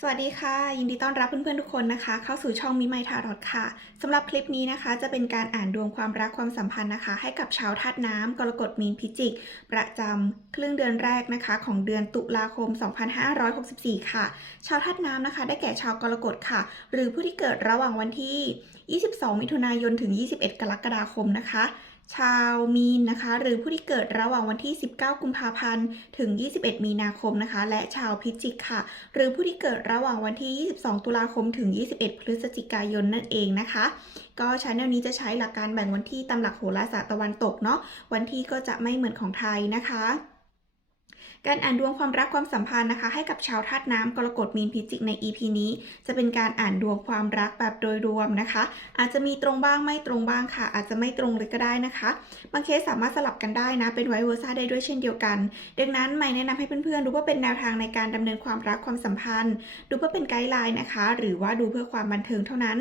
สวัสดีค่ะ ยินดีต้อนรับเพื่อนๆทุกคนนะคะ เข้าสู่ช่องมิไมทารอดค่ะสำหรับคลิปนี้นะคะ จะเป็นการอ่านดวงความรักความสัมพันธ์นะคะ ให้กับชาวธาตุน้ำกรกฎมีนพิจิก ประจำครึ่งเดือนแรกนะคะ ของเดือนตุลาคม 2564 ค่ะ ชาวธาตุน้ำนะคะ ได้แก่ชาวกรกฎค่ะ หรือผู้ที่เกิดระหว่างวันที่ 22 มิถุนายนถึง 21 กรกฎาคมนะคะ ชาวมีนนะคะ หรือผู้ที่เกิดระหว่างวันที่ 19 กุมภาพันธ์ ถึง 21 มีนาคมนะคะ และชาวพิจิกค่ะ หรือผู้ที่เกิดระหว่างวันที่ 22 ตุลาคม ถึง 21 พฤศจิกายนนั่นเองนะคะ ก็ชาแนลนี้จะใช้หลักการแบ่งวันที่ตามหลักโหราศาสตร์ตะวันตกเนาะ วันที่ก็จะไม่เหมือนของไทยนะคะ การอ่านดวงความรักความสัมพันธ์นะคะ ให้กับชาวธาตุน้ำกรกฎมีนพิจิกใน EP นี้ จะเป็นการอ่านดวงความรักแบบโดยรวมนะคะ อาจจะมีตรงบ้างไม่ตรงบ้างค่ะ อาจจะไม่ตรงเลยก็ได้นะคะบางเคสสามารถสลับกันได้นะ เป็นไวเวอร์ซ่าได้ด้วยเช่นเดียวกัน ดังนั้นไม่แนะนำให้เพื่อนๆดูเพื่อเป็นแนวทางในการดำเนินความรักความสัมพันธ์ ดูเพื่อเป็นไกด์ไลน์นะคะ หรือว่าดูเพื่อความบันเทิงเท่านั้น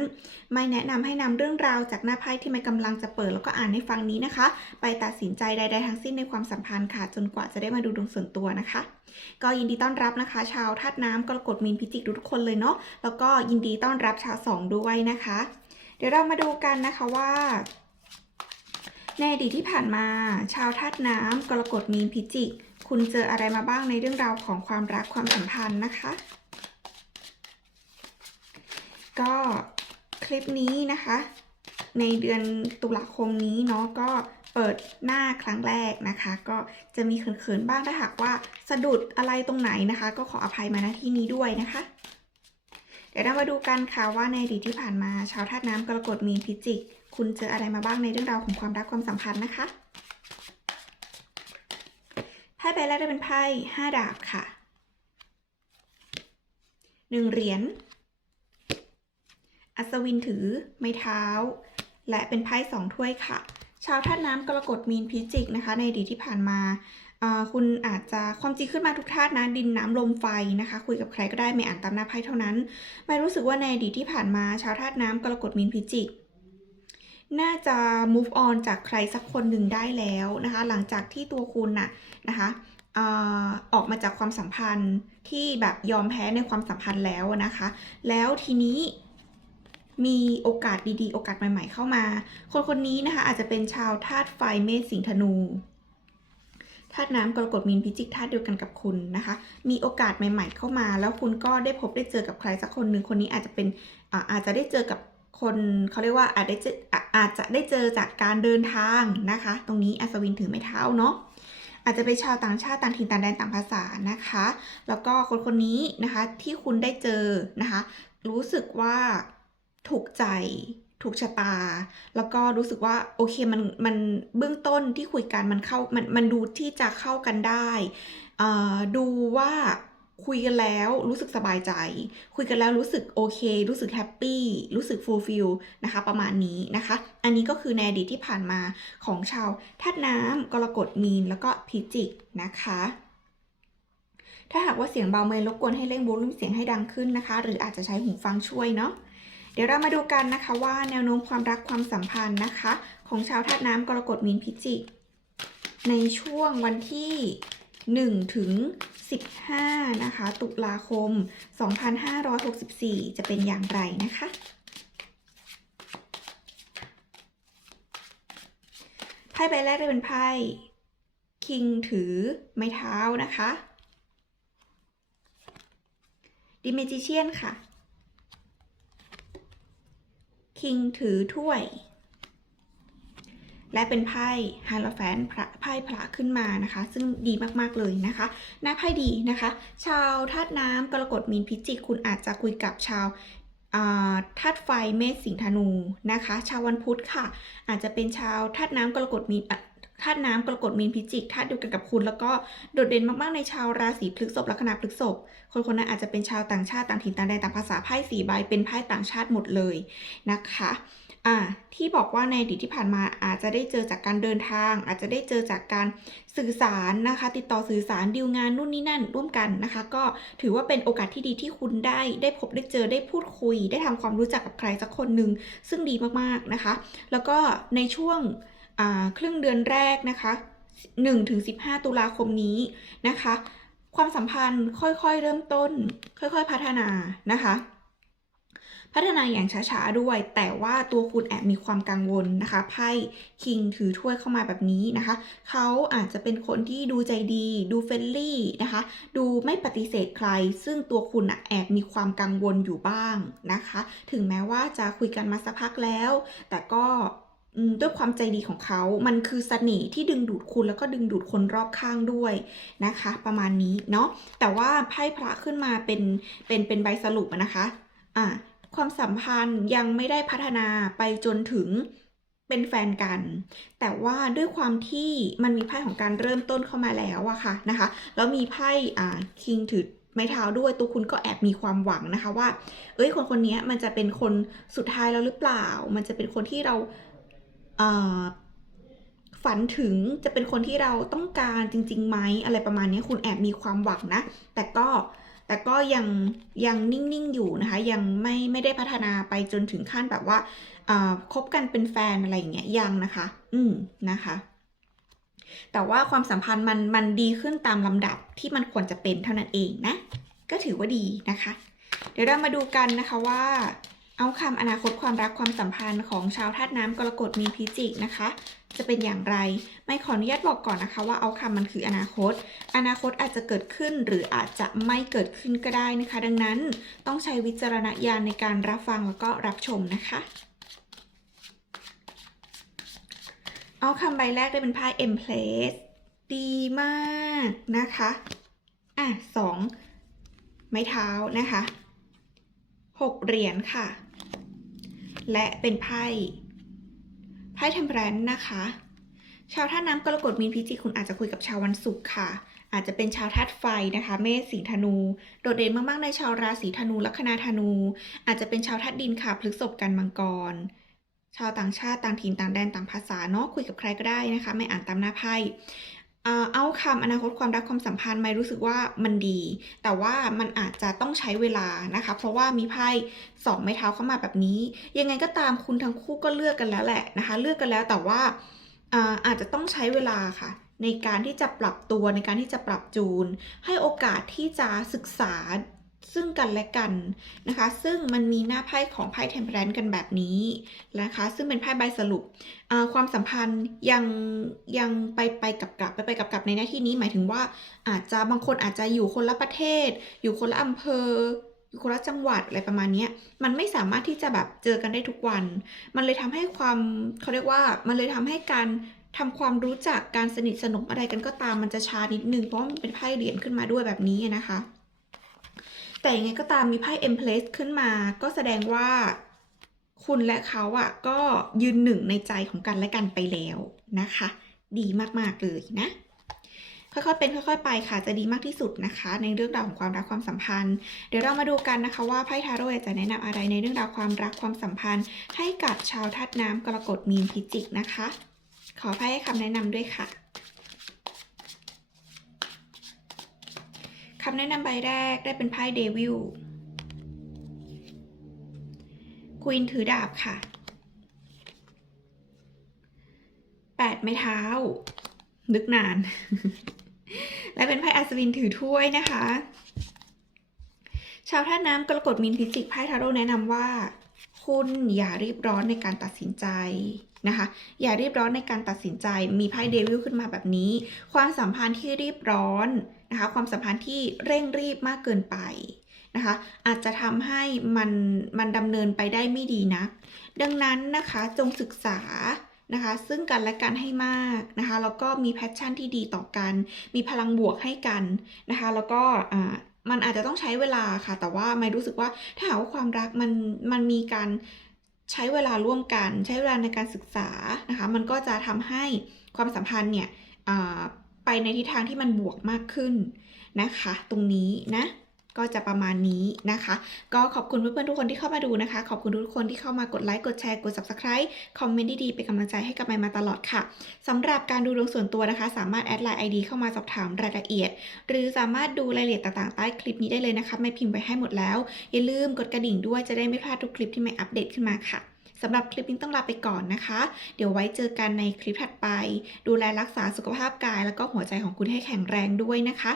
ไม่แนะนำให้นำเรื่องราวจากหน้าไพ่ที่ไม่กำลังจะเปิดแล้วก็อ่านให้ฟังนี้นะคะ ไปตัดสินใจใดๆทั้งสิ้นในความสัมพันธ์ค่ะ จนกว่าจะได้มาดูดวงส่วนตัวนะคะ ก็ยินดีต้อนรับนะคะ ชาวธาตุน้ำกรกฎมีนพิจิกทุกคนเลยเนาะแล้วก็ยินดีต้อนรับชาวสองด้วยนะคะ เดี๋ยวเรามาดูกันนะคะว่าในอดีตที่ผ่านมา ชาวธาตุน้ำกรกฎมีนพิจิก คุณเจออะไรมาบ้างในเรื่องราวของความรักความสัมพันธ์นะคะ ก็คลิปนี้นะคะ ในเดือนตุลาคมนี้เนาะก็ เปิดหน้าครั้งแรกนะคะ ก็จะมีเขินๆบ้างถ้าหากว่าสะดุดอะไรตรงไหนนะคะ ก็ขออภัยมาณที่นี้ด้วยนะคะ เดี๋ยวเรามาดูกันค่ะว่าในอดีตที่ผ่านมาชาวธาตุน้ำกรกฎมีนพิจิก คุณเจออะไรมาบ้างในเรื่องราวของความรักความสัมพันธ์นะคะไพ่ใบแรกได้เป็นไพ่ห้าดาบค่ะหนึ่งเหรียญอัศวินถือไม้เท้า และเป็นไพ่สองถ้วยค่ะ ชาวธาตุน้ำกรกฎมีนพิจิกนะคะ ในอดีตที่ผ่านมาคุณอาจจะความจริงขึ้นมาทุกธาตุนะดินน้ำลมไฟนะคะ คุยกับใครก็ได้ไม่อ่านตามหน้าไพ่เท่านั้น ไม่รู้สึกว่าในอดีตที่ผ่านมาชาวธาตุน้ำกรกฎมีนพิจิกน่าจะ move on จากใครสักคนหนึ่งได้แล้วนะคะ หลังจากที่ตัวคุณน่ะนะคะออกมาจากความสัมพันธ์ที่แบบยอมแพ้ในความสัมพันธ์แล้วนะคะ แล้วทีนี้ มีโอกาสดีๆ โอกาสใหม่ ๆ เข้ามา คนคนนี้นะคะอาจจะเป็นชาวธาตุไฟเมษสิงห์ธนูธาตุน้ำกรกฎมีนพิจิกธาตุเดียวกันกับคุณนะคะ มีโอกาสใหม่ๆ เข้ามา แล้วคุณก็ได้พบได้เจอกับใครสักคนหนึ่งคนนี้อาจจะเป็นอาจจะได้เจอกับคนเขาเรียกว่าอาจได้เจออะอาจจะได้เจอจากการเดินทางนะคะ ตรงนี้อัศวินถือไม้เท้าเนาะอาจจะเป็นชาวต่างชาติต่างถิ่นต่างแดนต่างภาษานะคะ แล้วก็คนคนนี้นะคะที่คุณได้เจอนะคะ รู้สึกว่า ถูกใจถูกชะตา แล้วก็รู้สึกว่าโอเคมันมันเบื้องต้นที่คุยกันมันเข้ามันมันดูที่จะเข้ากันได้อ่อดูว่าคุยกันแล้วรู้สึกสบายใจ คุยกันแล้วรู้สึกโอเค รู้สึกแฮปปี้รู้สึกฟูลฟิลนะคะ ประมาณนี้นะคะ อันนี้ก็คือในอดีตที่ผ่านมาของชาวธาตุน้ำกรกฎมีนแล้วก็พิจิกนะคะถ้าหากว่าเสียงเบาเมย์รบกวนให้เร่งโวลูมเสียงให้ดังขึ้นนะคะ หรืออาจจะใช้หูฟังช่วยเนาะ เดี๋ยวเรามาดูกันนะคะว่าแนวโน้มความรักความสัมพันธ์นะคะ ของชาวธาตุน้ำกรกฎมีนพิจิกในช่วงวันที่ 1 ถึง 15 นะคะ ตุลาคม 2564 จะเป็นอย่างไรนะคะ ไพ่ใบแรกได้เป็นไพ่คิงถือไม้เท้านะคะดิเมจิเชียนค่ะ คิงถือถ้วย และเป็นไพ่ฮาโลแฟนพระไพ่พระขึ้นมานะคะ ซึ่งดีมากๆเลยนะคะหน้าไพ่ดีนะคะ ชาวธาตุน้ำกรกฎมีนพิจิกคุณอาจจะคุยกับชาวธาตุไฟเมษสิงธนูนะคะ ชาววันพุธค่ะ อาจจะเป็นชาวธาตุน้ำกรกฎมีน ธาตุน้ำกรกฎมีนพิจิกธาตุเดียวกันกับคุณ แล้วก็โดดเด่นมากๆในชาวราศีพฤษภลัคนาพฤษภคนคนนั้นอาจจะเป็นชาวต่างชาติต่างถิ่นต่างแดนต่างภาษาไพ่สีใบเป็นไพ่ต่างชาติหมดเลยนะคะอ่าที่บอกว่าในอดีตที่ผ่านมาอาจจะได้เจอจากการเดินทาง อาจจะได้เจอจากการสื่อสารนะคะ ติดต่อสื่อสารดีลงานนู่นนี่นั่นร่วมกันนะคะ ก็ถือว่าเป็นโอกาสที่ดีที่คุณได้ ได้พบได้เจอได้พูดคุย ได้ทำความรู้จักกับใครสักคนหนึ่งซึ่งดีมากๆนะคะ แล้วก็ในช่วง ครึ่งเดือนแรกนะคะ1ถึง15 ตุลาคมนี้นะคะ ความสัมพันธ์ค่อยๆเริ่มต้น ค่อยๆพัฒนานะคะ พัฒนาอย่างช้าๆด้วย แต่ว่าตัวคุณแอบมีความกังวลนะคะไพ่คิงถือถ้วยเข้ามาแบบนี้นะคะเขาอาจจะเป็นคนที่ดูใจดี ดูเฟรนลี่นะคะ ดูไม่ปฏิเสธใคร ซึ่งตัวคุณอะแอบมีความกังวลอยู่บ้างนะคะ ถึงแม้ว่าจะคุยกันมาสักพักแล้ว แต่ก็ ด้วยความใจดีของเขา มันคือเสน่ห์ที่ดึงดูดคุณแล้วก็ดึงดูดคนรอบข้างด้วยนะคะ ประมาณนี้เนาะ แต่ว่าไพ่พระขึ้นมาเป็นเป็นเป็นใบสรุปนะคะ อ่า ความสัมพันธ์ยังไม่ได้พัฒนาไปจนถึงเป็นแฟนกัน แต่ว่าด้วยความที่มันมีไพ่ของการเริ่มต้นเข้ามาแล้วอะค่ะนะคะ แล้วมีไพ่อ่าคิงถือไม้เท้าด้วยตัวคุณก็แอบมีความหวังนะคะว่า เอ้ยคนคนนี้มันจะเป็นคนสุดท้ายแล้วหรือเปล่า มันจะเป็นคนที่เรา ฝันถึงจะเป็นคนที่เราต้องการจริงๆไหมอะไรประมาณนี้คุณแอบมีความหวังนะ แต่ก็แต่ก็ยังยังนิ่งๆอยู่นะคะ ยังไม่ไม่ได้พัฒนาไปจนถึงขั้นแบบว่าอ่าคบกันเป็นแฟนอะไรอย่างเงี้ยยังนะคะ อืมนะคะ แต่ว่าความสัมพันธ์มันมันดีขึ้นตามลำดับที่มันควรจะเป็นเท่านั้นเองนะ ก็ถือว่าดีนะคะ เดี๋ยวเรามาดูกันนะคะว่า เอาคำอนาคตความรักความสัมพันธ์ของชาวธาตุน้ำกรกฎมีพิจิกนะคะ จะเป็นอย่างไร ไม่ขออนุญาตบอกก่อนนะคะ ว่าเอาคำมันคืออนาคต อนาคตอาจจะเกิดขึ้นหรืออาจจะไม่เกิดขึ้นก็ได้นะคะ ดังนั้นต้องใช้วิจารณญาณในการรับฟังแล้วก็รับชมนะคะ เอาคำใบแรกได้เป็นไพ่ Empress ดีมากนะคะ อะสองไม้เท้านะคะ หกเหรียญค่ะ และเป็นไพ่ไพ่เทมเพรนนะคะ ชาวธาตุน้ำกรกฎมีนพิจิกคุณอาจจะคุยกับชาววันศุกร์ค่ะ อาจจะเป็นชาวธาตุไฟนะคะ เมษสิงธนู โดดเด่นมากๆในชาวราศีธนูลัคนาธนู อาจจะเป็นชาวธาตุดินค่ะพฤษภกันมังกร ชาวต่างชาติต่างถิ่นต่างแดนต่างภาษาเนาะคุยกับใครก็ได้นะคะ ไม่อ่านตามหน้าไพ่ เอาคำอนาคตความรักความสัมพันธ์ไม่รู้สึกว่ามันดี แต่ว่ามันอาจจะต้องใช้เวลานะคะ เพราะว่ามีไพ่สองไม้เท้าเข้ามาแบบนี้ ยังไงก็ตามคุณทั้งคู่ก็เลือกกันแล้วแหละนะคะ เลือกกันแล้วแต่ว่าอาอาจจะต้องใช้เวลาค่ะ ในการที่จะปรับตัวในการที่จะปรับจูน ให้โอกาสที่จะศึกษา ซึ่งกันและกันนะคะ ซึ่งมันมีหน้าไพ่ของไพ่เทมเพลนกันแบบนี้นะคะ ซึ่งเป็นไพ่ใบสรุป ความสัมพันธ์ยังยังไปไปกับกลับไปไปกับกลับในหน้าที่นี้หมายถึงว่าอาจจะบางคนอาจจะอยู่คนละประเทศ อยู่คนละอำเภออยู่คนละจังหวัดอะไรประมาณนี้มันไม่สามารถที่จะแบบเจอกันได้ทุกวัน มันเลยทำให้ความเขาเรียกว่ามันเลยทำให้การทำความรู้จักการสนิทสนมอะไรกันก็ตามมันจะช้านิดนึงเพราะมันเป็นไพ่เหรียญขึ้นมาด้วยแบบนี้นะคะ แต่ยังไงก็ตามมีไพ่ Empress ขึ้นมา ก็แสดงว่าคุณและเขาอะก็ยืนหนึ่งในใจของกันและกันไปแล้วนะคะ ดีมากๆเลยนะค่อยๆ เป็นค่อยๆ ไปค่ะ จะดีมากที่สุดนะคะ ในเรื่องราวของความรักความสัมพันธ์ เดี๋ยวเรามาดูกันนะคะว่าไพ่ทาโร่จะแนะนำอะไรในเรื่องราวความรักความสัมพันธ์ ให้กับชาวธาตุน้ำกรกฎมีนพิจิกนะคะ ขอไพ่ให้คำแนะนำด้วยค่ะ คำแนะนำใบแรกได้เป็นไพ่เดวิลควีนถือดาบค่ะ แปดไม้เท้า นึกนาน และเป็นไพ่อัศวินถือถ้วยนะคะ ชาวท่าตุน้ำกรกฎมีนพิจิกไพ่ทาโร่แนะนำว่า คุณอย่ารีบร้อนในการตัดสินใจนะคะ อย่ารีบร้อนในการตัดสินใจ มีไพ่เดวิลขึ้นมาแบบนี้ ความสัมพันธ์ที่รีบร้อน นะคะความสัมพันธ์ที่เร่งรีบมากเกินไปนะคะอาจจะทำให้มันมันดำเนินไปได้ไม่ดีนัก ดังนั้นนะคะจงศึกษานะคะซึ่งกันและกันให้มากนะคะแล้วก็มีแพชชั่นที่ดีต่อกัน มีพลังบวกให้กันนะคะแล้วก็มันอาจจะต้องใช้เวลาค่ะ แต่ว่าไม่รู้สึกว่าถ้าหากว่าความรักมันมันมีการใช้เวลาร่วมกัน ใช้เวลาในการศึกษานะคะมันก็จะทำให้ความสัมพันธ์เนี่ย ในทิศทางที่มันบวกมากขึ้นนะคะ ตรงนี้นะก็จะประมาณนี้นะคะ ก็ขอบคุณเพื่อนๆทุกคนที่เข้ามาดูนะคะ ขอบคุณทุกคนที่เข้ามากดไลค์กดแชร์กด subscribe คอมเมนต์ดีๆเป็นกำลังใจให้กับไมมาตลอดค่ะสำหรับการดูดวงส่วนตัวนะคะ สามารถแอดไลน์ ID เข้ามาสอบถามรายละเอียด หรือสามารถดูรายละเอียดต่างๆใต้คลิปนี้ได้เลยนะคะไม่พิมพ์ไว้ให้หมดแล้ว อย่าลืมกดกระดิ่งด้วยจะได้ไม่พลาดทุกคลิปที่ไม่อัปเดตขึ้นมาค่ะ สำหรับคลิปนี้ต้องลาไปก่อนนะคะ เดี๋ยวไว้เจอกันในคลิปถัดไป ดูแลรักษาสุขภาพกาย แล้วก็หัวใจของคุณให้แข็งแรงด้วยนะคะ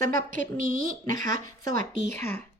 สำหรับคลิปนี้นะคะ สวัสดีค่ะ